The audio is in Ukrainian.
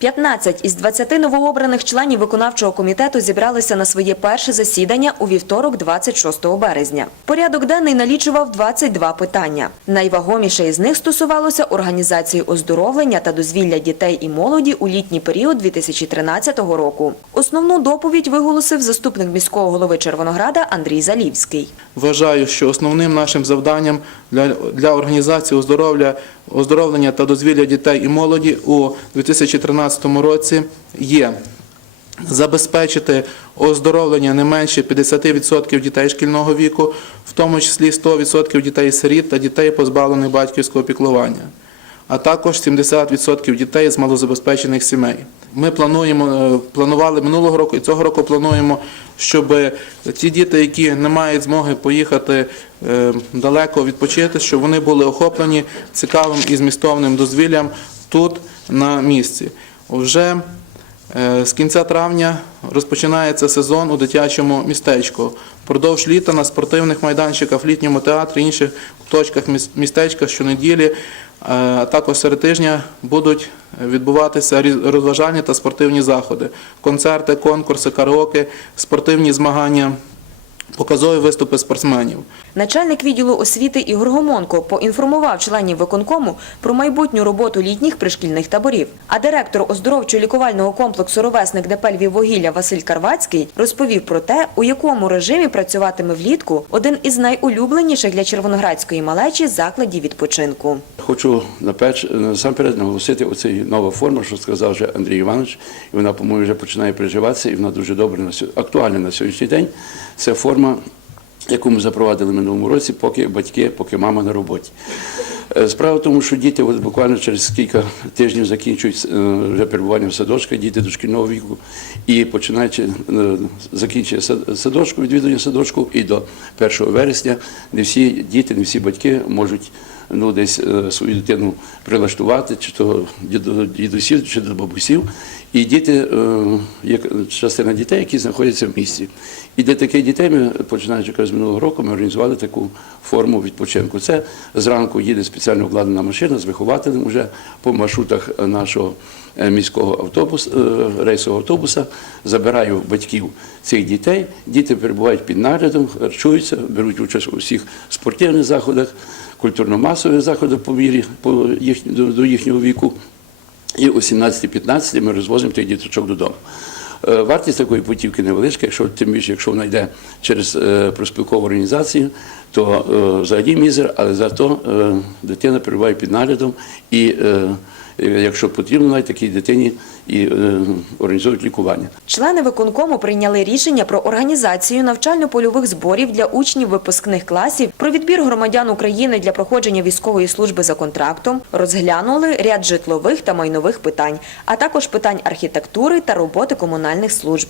15 із 20 новообраних членів виконавчого комітету зібралися на своє перше засідання у вівторок, 26 березня. Порядок денний налічував 22 питання. Найвагоміше із них стосувалося організації оздоровлення та дозвілля дітей і молоді у літній період 2013 року. Основну доповідь виголосив заступник міського голови Червонограда Андрій Залівський. Вважаю, що основним нашим завданням для, для організації оздоровлення, оздоровлення та дозвілля дітей і молоді у 2013 році є. Забезпечити оздоровлення не менше 50% дітей шкільного віку, в тому числі 100% дітей-сиріт та дітей, позбавлених батьківського піклування, а також 70% дітей з малозабезпечених сімей. Ми плануємо, е, планували минулого року і цього року плануємо, щоб ті діти, які не мають змоги поїхати е, далеко відпочити, щоб вони були охоплені цікавим і змістовним дозвіллям тут на місці. Вже З кінця травня розпочинається сезон у дитячому містечку. Продовж літа на спортивних майданчиках, літньому театрі, інших точках міс- містечка щонеділі, е, а також серед тижня будуть відбуватися розважальні та спортивні заходи, концерти, конкурси, караоке, спортивні змагання, показові виступи спортсменів. Начальник відділу освіти Ігор Гомонко поінформував членів виконкому про майбутню роботу літніх пришкільних таборів. А директор оздоровчо-лікувального комплексу «Ровесник ДП Львіввугілля» Василь Карвацький розповів про те, у якому режимі працюватиме влітку один із найулюбленіших для червоноградської малечі закладів відпочинку. Хочу насамперед наголосити оцей нова форма, що сказав вже Андрій Іванович, і вона, по-моєму, вже починає приживатися, і вона дуже добре на актуальна на сьогоднішній день. Це форма, яку ми запровадили минулому році, поки батьки, поки мама на роботі. Е, Справа в тому, що діти от буквально через кілька тижнів закінчують е, вже перебування в садочках, діти дошкільного віку, і починаючи е, закінчує сад- садочку, відвідування садочку, і до 1 вересня не всі діти, не всі батьки можуть ну, десь е, свою дитину прилаштувати, чи то дідусів, чи до бабусів. І діти, е, як частина дітей, які знаходяться в місті. І для таких дітей ми, починаючи з минулого року, ми організували таку форму відпочинку. Це зранку їде спеціально обладнана машина з вихователем вже по маршрутах нашого е, міського автобусу, рейсового автобуса, забираю батьків цих дітей. Діти перебувають під наглядом, харчуються, беруть участь у всіх спортивних заходах, культурно-масових заходи по мірі по їх, до, до їхнього віку. І о 17-15 ми розвозимо тих діточок додому. Е, Вартість такої путівки невеличка, якщо тим більше, якщо вона йде через е, проспілкову організацію, то е, взагалі мізер, але зато е, дитина перебуває під наглядом і е, якщо потрібно, навіть такій дитині і е, організують лікування. Члени виконкому прийняли рішення про організацію навчально-польових зборів для учнів випускних класів, про відбір громадян України для проходження військової служби за контрактом, розглянули ряд житлових та майнових питань, а також питань архітектури та роботи комунальних служб.